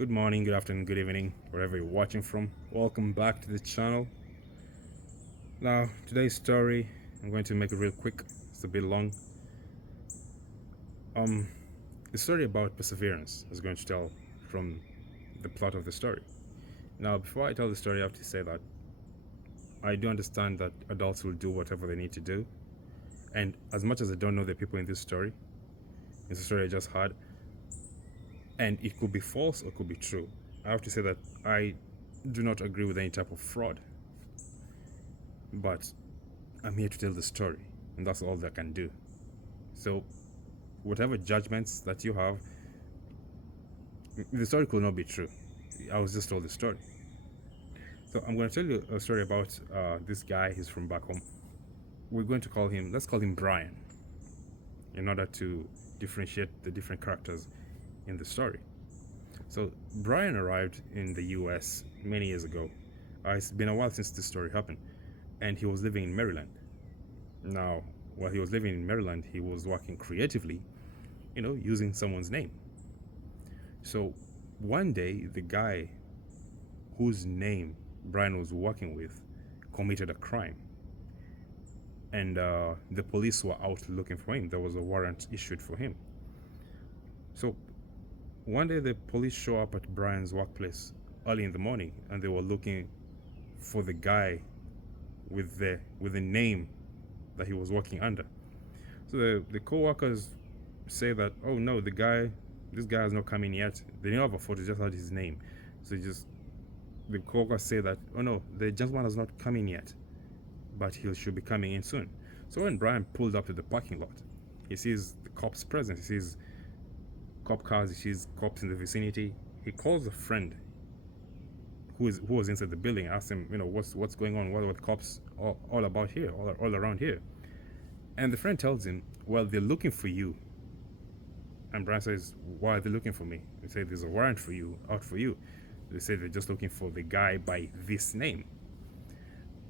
Good morning, good afternoon, good evening, wherever you're watching from. Welcome back to the channel. Now, today's story, I'm going to make it real quick. It's a bit long. The story about perseverance is going to tell from the plot of the story. Now, before I tell the story, I have to say that I do understand that adults will do whatever they need to do. And as much as I don't know the people in this story, it's a story I just heard, and it could be false or it could be true. I have to say that I do not agree with any type of fraud, but I'm here to tell the story, and that's all that I can do. So, whatever judgments that you have, the story could not be true. I was just told the story. So, I'm going to tell you a story about this guy. He's from back home. We're going to call him, let's call him Brian, in order to differentiate the different characters in the story. So, Brian arrived in the US many years ago. It's been a while since this story happened, and he was living in Maryland. Now, while he was living in Maryland, he was working creatively, using someone's name. So one day, the guy whose name Brian was working with committed a crime, and the police were out looking for him. There was a warrant issued for him. So one day, the police show up at Brian's workplace early in the morning, and they were looking for the guy with the name that he was working under. So the co-workers say that, oh no, this guy has not come in yet. They didn't have a photo, just had his name. So the co-workers say that, oh no, the gentleman has not come in yet, but he should be coming in soon. So when Brian pulled up to the parking lot, he sees the cops present. He sees cop cars, he sees cops in the vicinity. He calls a friend who was inside the building, asks him, what's going on, what are the cops all about here, all around here. And the friend tells him, well, they're looking for you. And Brian says, why are they looking for me? They say, there's a warrant for you, out for you. They say they're just looking for the guy by this name.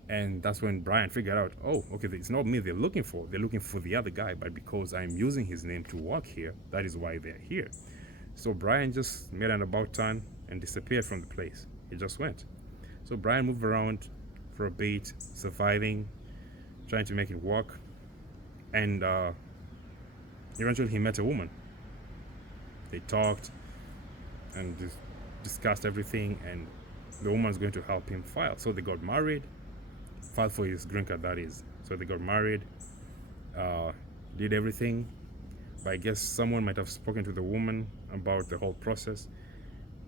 And that's when Brian figured out, oh, okay, it's not me they're looking for the other guy, but because I'm using his name to work here, that is why they're here. So Brian just made an about turn and disappeared from the place. He just went. So Brian moved around for a bit, surviving, trying to make it work. And eventually he met a woman. They talked and discussed everything, and the woman's going to help him file. So they got married, filed for his green card, that is. So they got married, did everything. But I guess someone might have spoken to the woman about the whole process.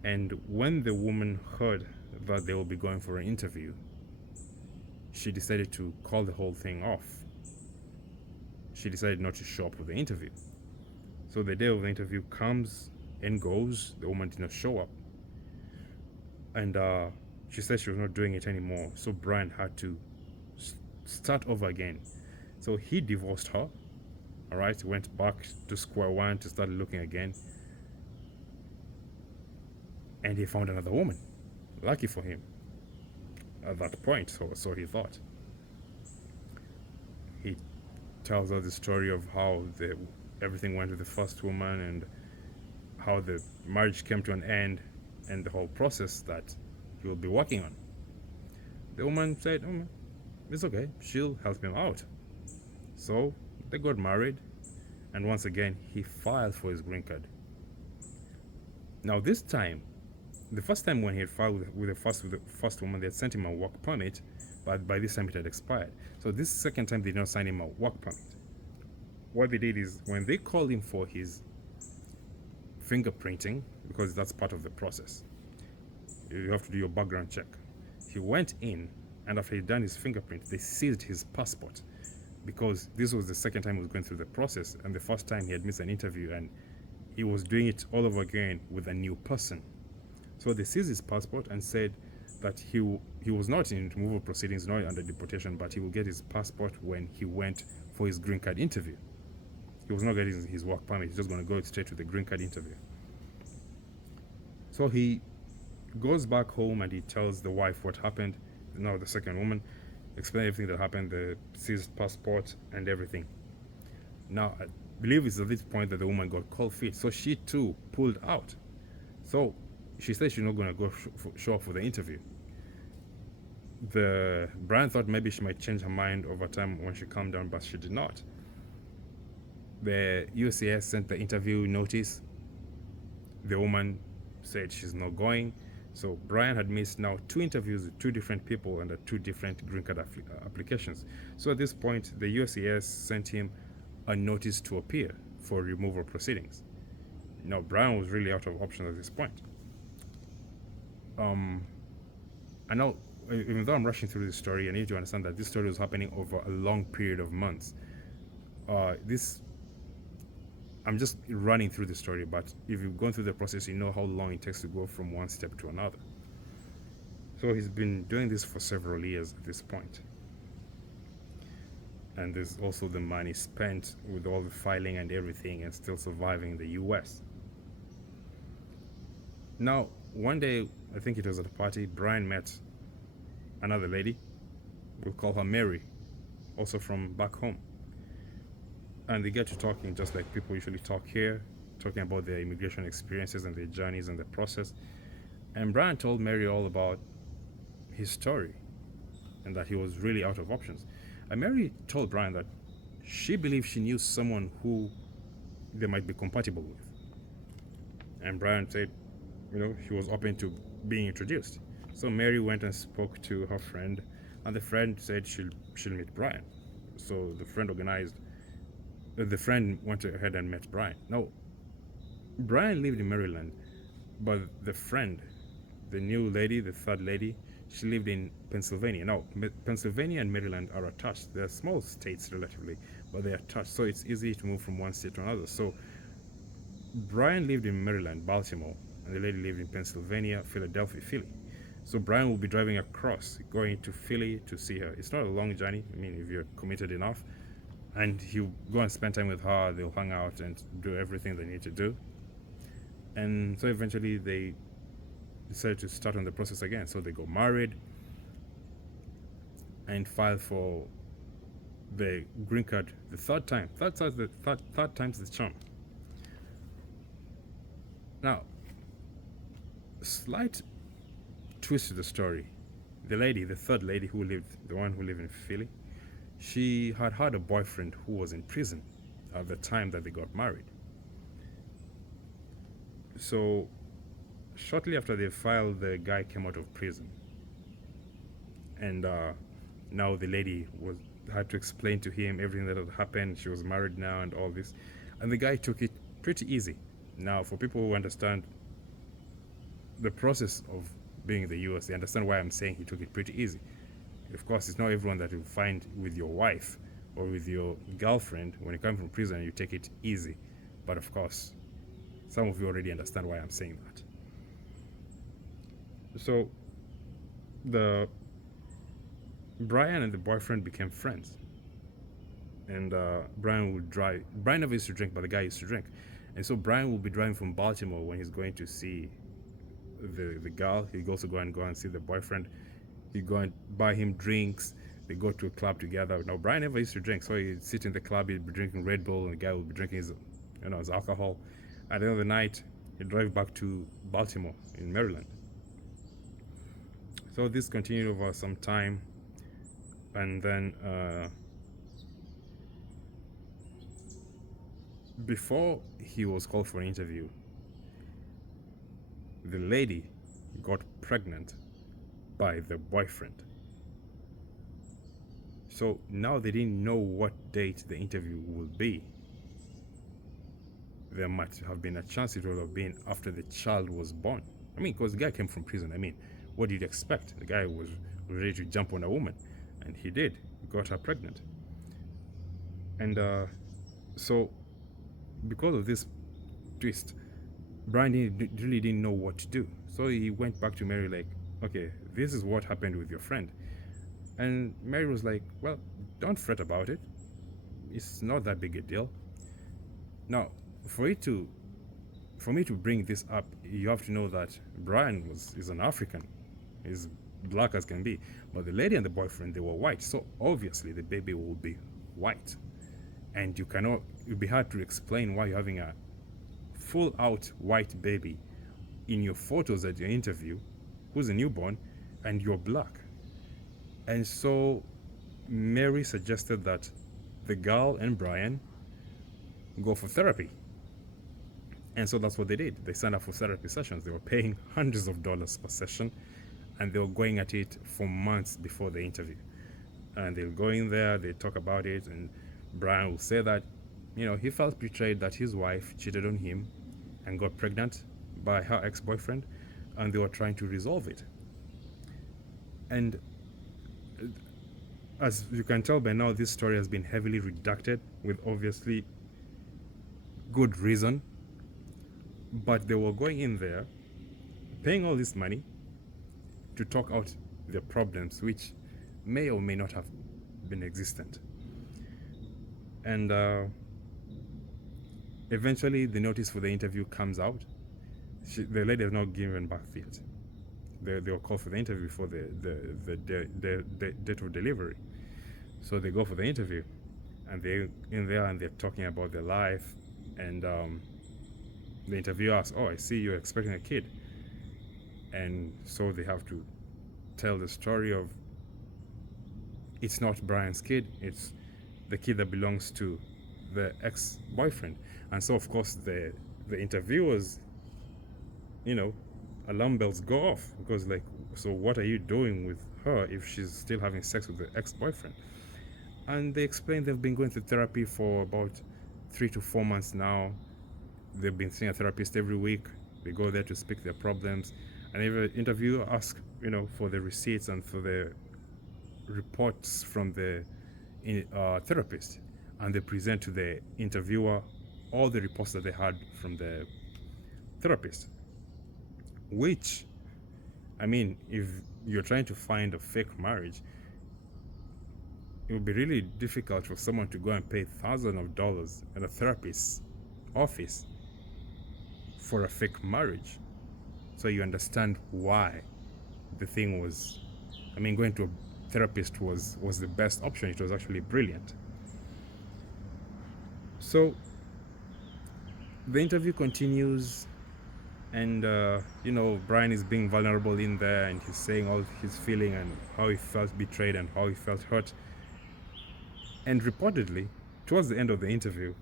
And when the woman heard that they will be going for an interview, she decided to call the whole thing off. She decided not to show up for the interview. So the day of the interview comes and goes. The woman did not show up. And she said she was not doing it anymore. So Brian had to start over again. So he divorced her. All right, went back to square one to start looking again. And he found another woman. Lucky for him at that point, so he thought. He tells us the story of how everything went with the first woman and how the marriage came to an end and the whole process that he will be working on. The woman said, oh, it's okay, she'll help him out. So they got married, and once again he filed for his green card. Now this time, the first time when he had filed with the first woman, they had sent him a work permit, but by this time it had expired. So this second time they did not sign him a work permit. What they did is, when they called him for his fingerprinting, because that's part of the process, you have to do your background check. He went in, and after he'd done his fingerprint, they seized his passport, because this was the second time he was going through the process, and the first time he had missed an interview, and he was doing it all over again with a new person. So they seized his passport and said that he was not in removal proceedings, not under deportation, but he will get his passport when he went for his green card interview. He was not getting his work permit. He's just going to go straight to the green card interview. So he goes back home and he tells the wife what happened. Now the second woman explained everything that happened, the seized passport and everything. Now I believe it's at this point that the woman got cold feet, so she too pulled out. So she said she's not going to go show up for the interview. The Brian thought maybe she might change her mind over time when she calmed down, but she did not. The USCIS sent the interview notice. The woman said she's not going. So Brian had missed now 2 interviews with 2 different people under 2 different green card applications. So at this point, the USCIS sent him a notice to appear for removal proceedings. Now Brian was really out of options at this point. I know, even though I'm rushing through this story, I need to understand that this story was happening over a long period of months. I'm just running through the story, but if you've gone through the process, you know how long it takes to go from one step to another. So he's been doing this for several years at this point. And there's also the money spent with all the filing and everything and still surviving in the US. Now, one day, I think it was at a party, Brian met another lady. We'll call her Mary, also from back home. And they get to talking just like people usually talk here, talking about their immigration experiences and their journeys and the process. And Brian told Mary all about his story and that he was really out of options. And Mary told Brian that she believed she knew someone who they might be compatible with. And Brian said, he was open to being introduced. So Mary went and spoke to her friend, and the friend said she'll meet Brian. So the friend went ahead and met Brian. Now, Brian lived in Maryland, but the friend, the new lady, the third lady, she lived in Pennsylvania. Now, Pennsylvania and Maryland are attached. They're small states relatively, but they're attached, so it's easy to move from one state to another. So Brian lived in Maryland, Baltimore, and the lady lived in Pennsylvania, Philadelphia, Philly. So Brian will be driving across, going to Philly to see her. It's not a long journey, if you're committed enough. And he'll go and spend time with her, they'll hang out and do everything they need to do. And so eventually they decided to start on the process again. So they got married and filed for the green card the third time. Third time's the charm. Now, slight twist to the story. The third lady the one who lived in Philly, she had a boyfriend who was in prison at the time that they got married. So shortly after they filed, the guy came out of prison. And now the lady had to explain to him everything that had happened. She was married now and all this. And the guy took it pretty easy. Now, for people who understand the process of being in the US, they understand why I'm saying he took it pretty easy. Of course, it's not everyone that you find with your wife or with your girlfriend. When you come from prison, you take it easy. But of course, some of you already understand why I'm saying that. So, Brian and the boyfriend became friends. And Brian would drive. Brian never used to drink, but the guy used to drink. And so Brian will be driving from Baltimore when he's going to see the girl. He'll also go and see the boyfriend. He'd go and buy him drinks. They go to a club together. Now, Brian never used to drink, so he'd sit in the club, he'd be drinking Red Bull, and the guy would be drinking his alcohol. At the end of the night, he'd drive back to Baltimore in Maryland. So this continued over some time, and then before he was called for an interview, the lady got pregnant by the boyfriend. So now they didn't know what date the interview would be. There might have been a chance it would have been after the child was born. Because the guy came from prison. What did you expect? The guy was ready to jump on a woman, and he did. He got her pregnant. And so because of this twist, Brian really didn't know what to do. So he went back to Mary like, okay, this is what happened with your friend. And Mary was like, well, don't fret about it. It's not that big a deal. Now, for me to bring this up, you have to know that Brian is an African. He's black as can be. But the lady and the boyfriend, they were white. So obviously the baby will be white. And it'd be hard to explain why you're having a full out white baby in your photos at your interview who's a newborn and you're black. And so Mary suggested that the girl and Brian go for therapy. And so that's what they did. They signed up for therapy sessions. They were paying hundreds of dollars per session, and they were going at it for months before the interview. And they'll go in there, they talk about it, and Brian will say that, he felt betrayed that his wife cheated on him and got pregnant by her ex-boyfriend, and they were trying to resolve it. And as you can tell by now, this story has been heavily redacted with obviously good reason. But they were going in there, paying all this money to talk out their problems, which may or may not have been existent. And eventually, the notice for the interview comes out. The lady has not given birth yet. They were called for the interview for the date of delivery. So they go for the interview, and they're in there and they're talking about their life. And the interviewer asks, "Oh, I see you're expecting a kid." And so they have to tell the story of, it's not Brian's kid, it's the kid that belongs to the ex-boyfriend. And so, of course, the interviewers, alarm bells go off, because so what are you doing with her if she's still having sex with the ex-boyfriend? And they explain they've been going through therapy for about 3 to 4 months now. They've been seeing a therapist every week. They go there to speak their problems, and every interviewer asks, for the receipts and for the reports from the therapist, and they present to the interviewer all the reports that they had from the therapist. Which, if you're trying to find a fake marriage, it would be really difficult for someone to go and pay thousands of dollars in a therapist's office for a fake marriage. So you understand why the thing was, going to a therapist was the best option. It was actually brilliant. So the interview continues, and Brian is being vulnerable in there, and he's saying all his feeling and how he felt betrayed and how he felt hurt. And reportedly, towards the end of the interview,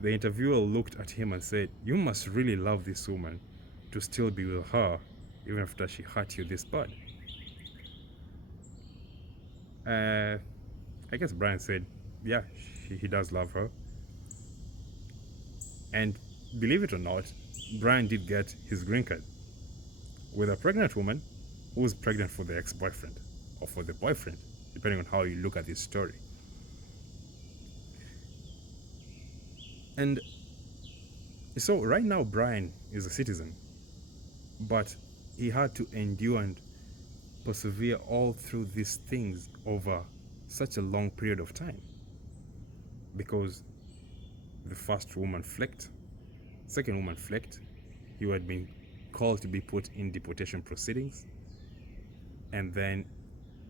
the interviewer looked at him and said, "You must really love this woman to still be with her even after she hurt you this bad." I guess Brian said, yeah, he does love her. And believe it or not, Brian did get his green card with a pregnant woman who was pregnant for the ex-boyfriend, or for the boyfriend, depending on how you look at this story. And so right now Brian is a citizen, but he had to endure and persevere all through these things over such a long period of time, because the first woman flaked, second woman flaked, he had been called to be put in deportation proceedings, and then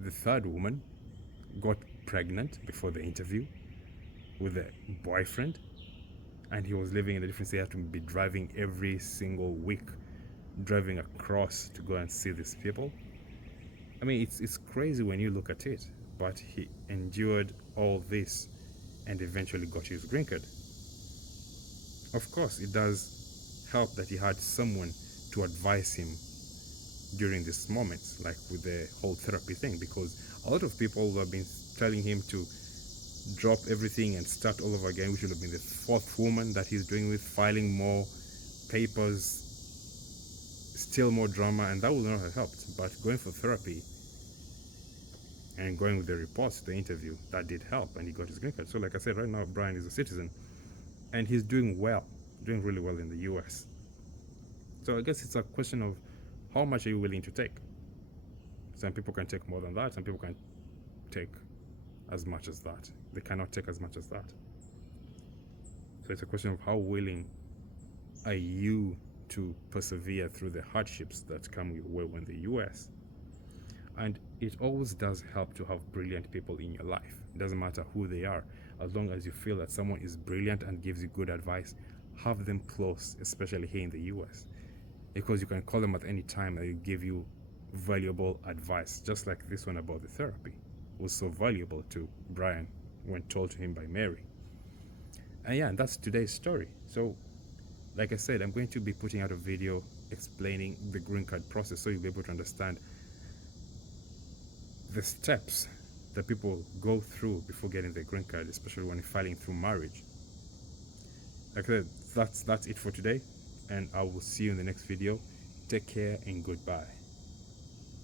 the third woman got pregnant before the interview with a boyfriend, and he was living in a different state. He had to be driving every single week, driving across to go and see these people. It's crazy when you look at it, but he endured all this and eventually got his green card. Of course, it does help that he had someone to advise him during these moments, like with the whole therapy thing, because a lot of people have been telling him to drop everything and start all over again, which would have been the fourth woman that he's doing with, filing more papers, still more drama, and that would not have helped. But going for therapy and going with the reports, the interview, that did help, and he got his green card. So like I said, right now Brian is a citizen, and he's doing really well in the US. So I guess it's a question of how much are you willing to take. Some people can take more than that, some people can take as much as that. They cannot take as much as that. So it's a question of how willing are you to persevere through the hardships that come your way when the US. And it always does help to have brilliant people in your life. It doesn't matter who they are. As long as you feel that someone is brilliant and gives you good advice, have them close, especially here in the US. because you can call them at any time and they give you valuable advice, just like this one about the therapy was so valuable to Brian when told to him by Mary. And yeah, that's today's story. So like I said, I'm going to be putting out a video explaining the green card process so you'll be able to understand the steps that people go through before getting the green card, especially when filing through marriage. Like I said, that's it for today, and I will see you in the next video. Take care and goodbye.